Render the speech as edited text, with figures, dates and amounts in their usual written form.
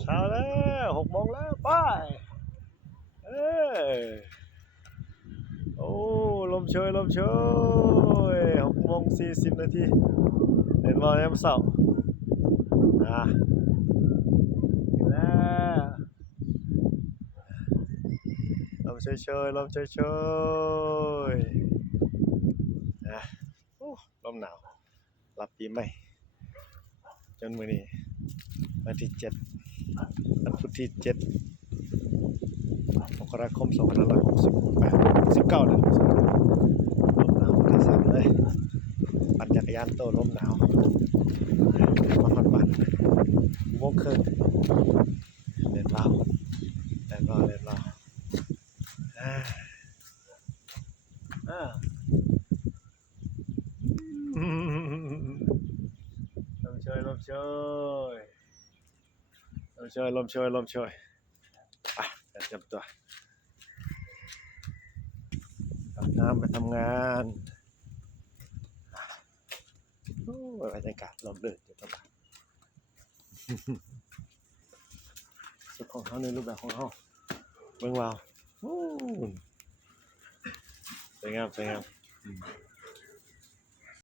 เช้าแล้ว6 โมงแล้วไปเออโอ้ลมเชย6 โมง 40 นาทีเห็นบ่เนี่ยมันเสาร์แล้วลมเชยนะโอ้ลมหนาวรับปีใหม่จนมื้อนี้วันที่7วันพุธที่7 มกราคม 2568 19 เดือนลมหนาวที่สามเลยปั่นจักรยานโต้ลมหนาวมาฮอดบ้าน6 โมงครึ่งเล่นเหล้าอ่าอ่าลมเชยไปเตรียมตัวอาบน้ำไปทำงานโอ้ยบรรยากาศลมลื่นจังหวะสุดของเขาในรูปแบบของเขาเบิ่งว้าวสวยงาม